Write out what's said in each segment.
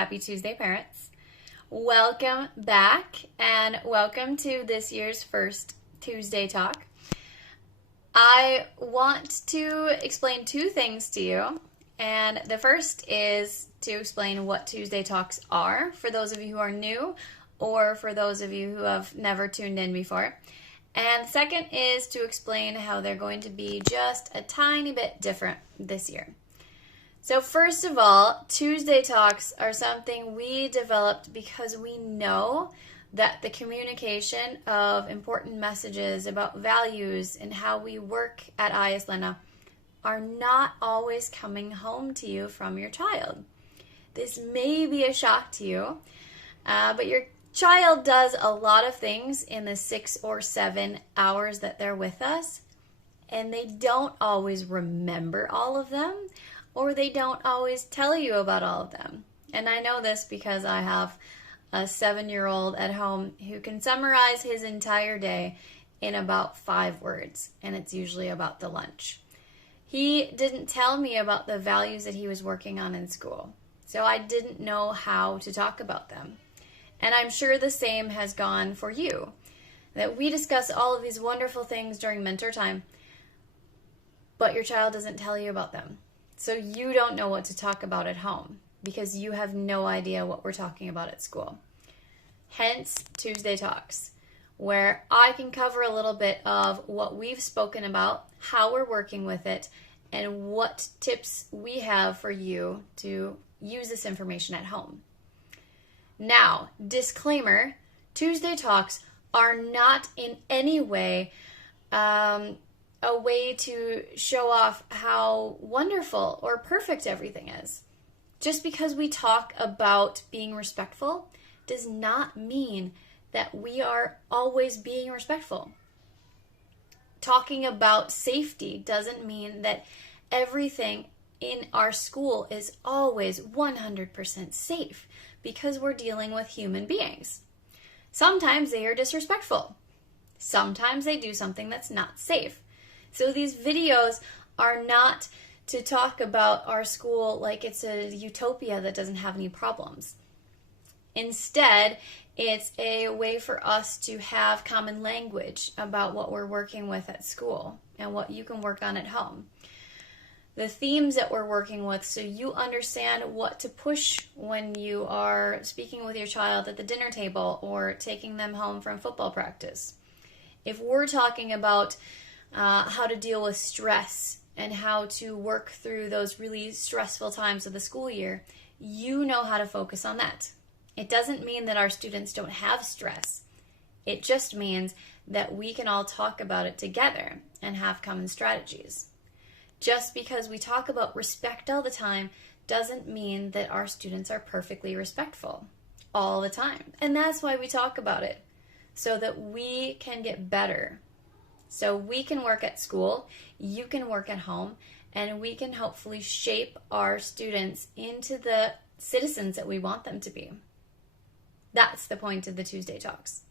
Happy Tuesday, parents. Welcome back and welcome to this year's first Tuesday Talk. I want to explain two things to you, and the first is to explain what Tuesday Talks are for those of you who are new or for those of you who have never tuned in before. And the second is to explain how they're going to be just a tiny bit different this year. So first of all, Tuesday Talks are something we developed because we know that the communication of important messages about values and how we work at IS Lena are not always coming home to you from your child. This may be a shock to you, but your child does a lot of things in the 6 or 7 hours that they're with us, and they don't always remember all of them, or they don't always tell you about all of them. And I know this because I have a 7-year-old at home who can summarize his entire day in about 5 words, and it's usually about the lunch. He didn't tell me about the values that he was working on in school, so I didn't know how to talk about them. And I'm sure the same has gone for you, that we discuss all of these wonderful things during mentor time, but your child doesn't tell you about them. So you don't know what to talk about at home because you have no idea what we're talking about at school. Hence, Tuesday Talks, where I can cover a little bit of what we've spoken about, how we're working with it, and what tips we have for you to use this information at home. Now, disclaimer, Tuesday Talks are not in any way a way to show off how wonderful or perfect everything is. Just because we talk about being respectful does not mean that we are always being respectful. Talking about safety doesn't mean that everything in our school is always 100% safe, because we're dealing with human beings. Sometimes they are disrespectful. Sometimes they do something that's not safe. So these videos are not to talk about our school like it's a utopia that doesn't have any problems. Instead, it's a way for us to have common language about what we're working with at school and what you can work on at home. The themes that we're working with, so you understand what to push when you are speaking with your child at the dinner table or taking them home from football practice. If we're talking about how to deal with stress and how to work through those really stressful times of the school year, you know how to focus on that. It doesn't mean that our students don't have stress. It just means that we can all talk about it together and have common strategies. Just because we talk about respect all the time doesn't mean that our students are perfectly respectful all the time. And that's why we talk about it, so that we can get better. So we can work at school, you can work at home, and we can hopefully shape our students into the citizens that we want them to be. That's the point of the Tuesday Talks.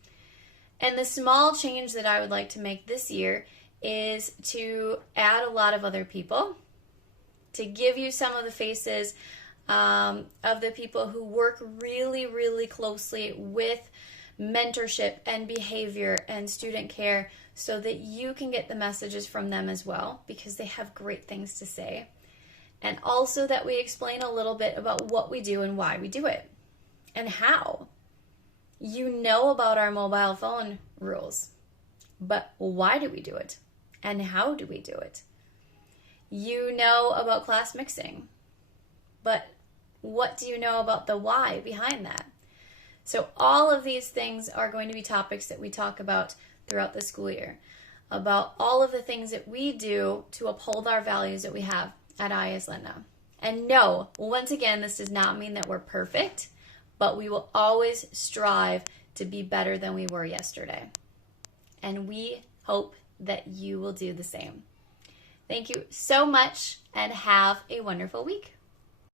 And the small change that I would like to make this year is to add a lot of other people, to give you some of the faces of the people who work really, really closely with mentorship and behavior and student care, so that you can get the messages from them as well, because they have great things to say. And also that we explain a little bit about what we do and why we do it and how. You know about our mobile phone rules, but why do we do it? And how do we do it? You know about class mixing, but what do you know about the why behind that? So all of these things are going to be topics that we talk about throughout the school year, about all of the things that we do to uphold our values that we have at IS Lena. And no, once again, this does not mean that we're perfect, but we will always strive to be better than we were yesterday. And we hope that you will do the same. Thank you so much and have a wonderful week.